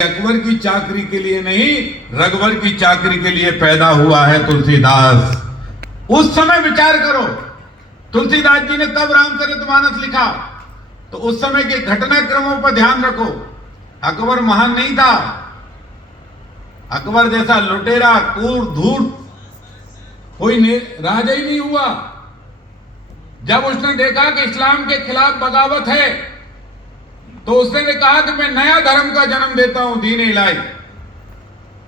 अकबर की चाकरी के लिए नहीं, रघुवर की चाकरी के लिए पैदा हुआ है तुलसीदास। उस समय विचार करो, तुलसीदास जी ने तब रामचरितमानस लिखा, तो उस समय के घटनाक्रमों पर ध्यान रखो। अकबर महान नहीं था। अकबर जैसा लुटेरा, कूर, धूर्त कोई राजा ही नहीं हुआ। जब उसने देखा कि इस्लाम के खिलाफ बगावत है, तो उसने कहा कि मैं नया धर्म का जन्म देता हूं, दीन इलाही।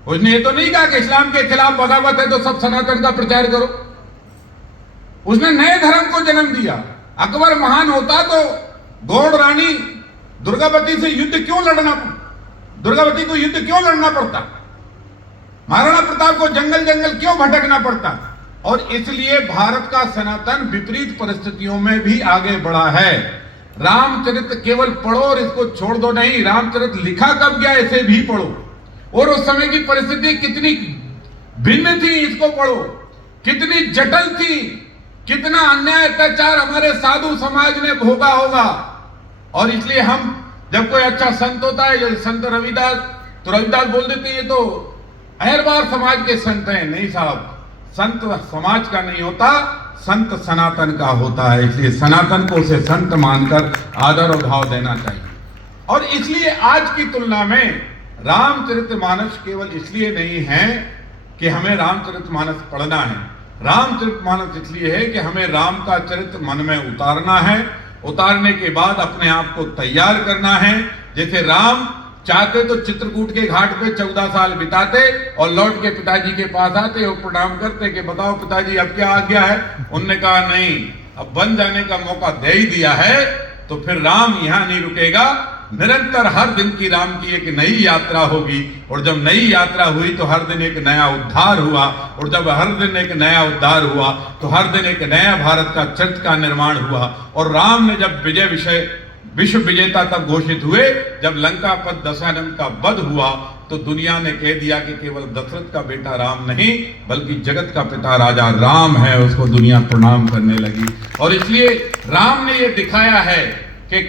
उसने ये तो नहीं कहा कि इस्लाम के खिलाफ बगावत है तो सब सनातन का प्रचार करो। उसने नए धर्म को जन्म दिया। अकबर महान होता तो गौड़ रानी दुर्गावती से युद्ध क्यों लड़ना, दुर्गावती को युद्ध क्यों लड़ना पड़ता, महाराणा प्रताप को जंगल जंगल क्यों भटकना पड़ता। और इसलिए भारत का सनातन विपरीत परिस्थितियों में भी आगे बढ़ा है। रामचरित केवल पढ़ो और इसको छोड़ दो नहीं, रामचरित लिखा कब गया इसे भी पढ़ो, और उस समय की परिस्थिति कितनी भिन्न थी इसको पढ़ो, कितनी जटिल थी, कितना अन्याय अत्याचार हमारे साधु समाज ने भोगा होगा। और इसलिए हम जब कोई अच्छा संत होता है, जैसे संत रविदास, तो रविदास बोल देते ये तो अहरबार समाज के संत हैं। नहीं साहब, संत समाज का नहीं होता, संत सनातन का होता है। इसलिए सनातन को उसे संत मानकर आदर और भाव देना चाहिए। और इसलिए आज की तुलना में रामचरितमानस केवल इसलिए नहीं है कि हमें रामचरितमानस पढ़ना है, रामचरितमानस इसलिए है कि हमें राम का चरित्र मन में उतारना है, उतारने के बाद अपने आप को तैयार करना है। जैसे राम चाहते तो चित्रकूट के घाट पे 14 साल बिताते और लौट के पिताजी के पास आते और प्रणाम करते कि बताओ पिताजी अब क्या आज्ञा है। उनने कहा नहीं, अब बन जाने का मौका दे ही दिया है, तो फिर राम यहां नहीं रुकेगा, निरंतर हर दिन की राम की एक नई यात्रा होगी। और जब नई यात्रा हुई तो हर दिन एक नया उद्धार हुआ, और जब हर दिन एक नया उद्धार हुआ तो हर दिन एक नया भारत का चरित्र का निर्माण हुआ। और राम ने जब विश्व विजेता तब घोषित हुए जब लंका पर दशानन का वध हुआ, तो दुनिया ने कह दिया कि केवल दशरथ का बेटा राम नहीं बल्कि जगत का पिता राजा राम है, उसको दुनिया प्रणाम करने लगी। और इसलिए राम ने यह दिखाया है कि